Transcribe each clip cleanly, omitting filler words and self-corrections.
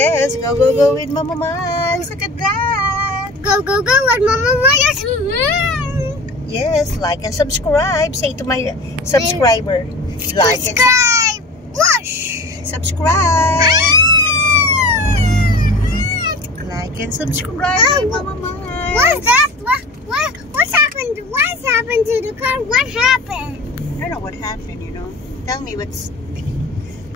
Yes, go, go, go with Mama Miles. Look at that. Go, go, go with Mama Miles. Yes, like and subscribe. Say to my subscriber. Like and subscribe. Whoosh. Subscribe. Like and subscribe with Mama Miles. What's that? What's happened? What's happened to the car? What happened? I don't know what happened, you know. Tell me what's...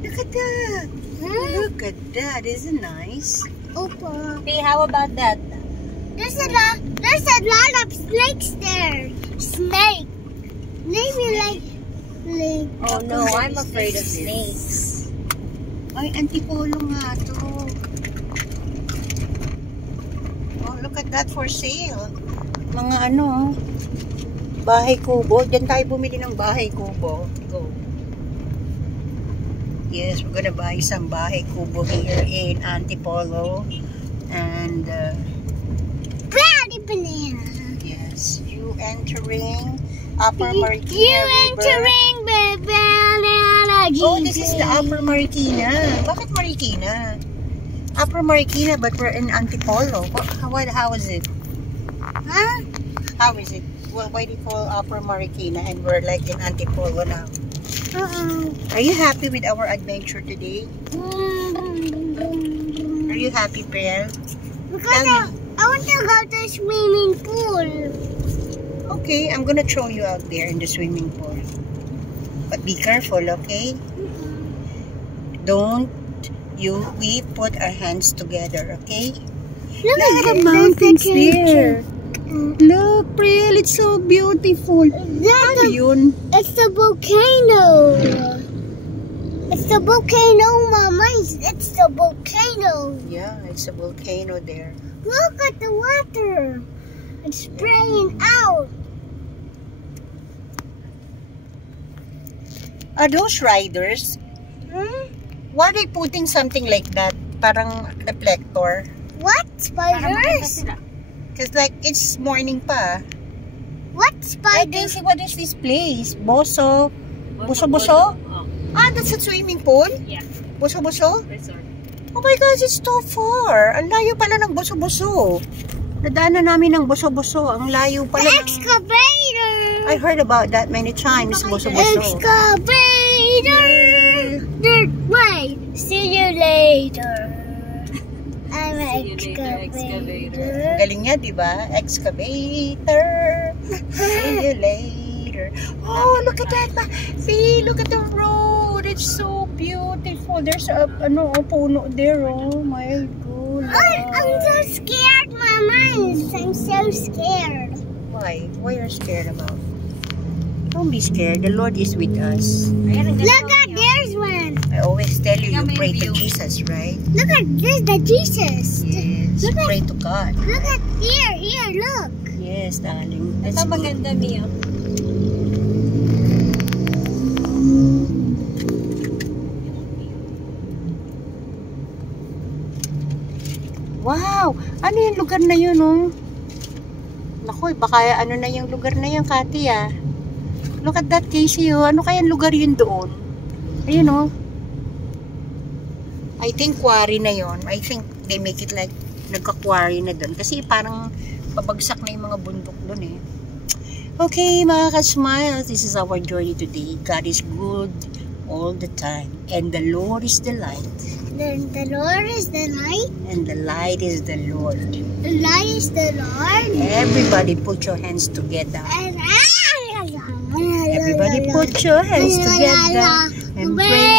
Look at that. Look at that. Isn't it nice? Opa. Hey, how about that? There's a lot of snakes there. Snake. Maybe like... Oh no, I'm afraid of snakes. Ay, antipolo nga to. Oh, look at that for sale. Mga ano, bahay kubo. Diyan tayo bumili ng bahay kubo. Go. Yes, we're gonna buy some bahay kubo here in Antipolo. And, Brownie banana. yes, you entering Upper Marikina You River. entering banana. Oh, this is the Upper Marikina. Bakit Marikina? Upper Marikina, but we're in Antipolo. How is it? Huh? How is it? Well, why do you call Upper Marikina and we're like in Antipolo now? Are you happy with our adventure today? Are you happy, Priel? Because I want to go to the swimming pool. Okay, I'm gonna throw you out there in the swimming pool. But be careful, okay? We put our hands together, okay? Look at the mountains there. Look, Priel, it's so beautiful. Ano yun? It's the volcano. It's the volcano, Mama. It's the volcano. Yeah, it's a volcano there. Look at the water. It's spraying out. Are those riders? Why are they putting something like that? Parang reflector. What? Spiders? Because like it's morning pa. What I spiders? think, what is this place? Boso? Boso? Ah, that's a swimming pool? Yeah. Boso? Resort. Oh my gosh, it's too far. Ang layo pala ng Boso. Nadaanan namin ng Boso. Ang layo pala. The excavator. I heard about that many times, Boso. Excavator. Dirt way. See you later. I'm an excavator. Galing niya, di ba? Excavator. See you later. Oh, look at that. See, look at the road. It's so beautiful. There's a puno there. Oh my God. I'm so scared, Mama. I'm so scared. Why? Why are you scared about? Don't be scared. The Lord is with us. Look at there's one. I always tell you, you pray to Jesus, right? Look at this, the Jesus. Yes. Look at- Pray to God. Look at here, look. Yes, darling. That's Ito maganda, Mio. Wow! Ano yung lugar na yun, oh? Naku, baka ano na yung lugar na yun, Kati, ah. Look at that, Casey, oh. Ano kayang lugar yun doon? Ayun, oh. I think quarry na yun. I think they make it like nagka-quarry na doon. Kasi parang babagsak na yung mga bundok doon, eh. Okay, mga ka-smiles, this is our journey today. God is good all the time. And the Lord is the light. The Lord is the light. And the light is the Lord. The light is the Lord. Everybody put your hands together. And Everybody put your hands together and pray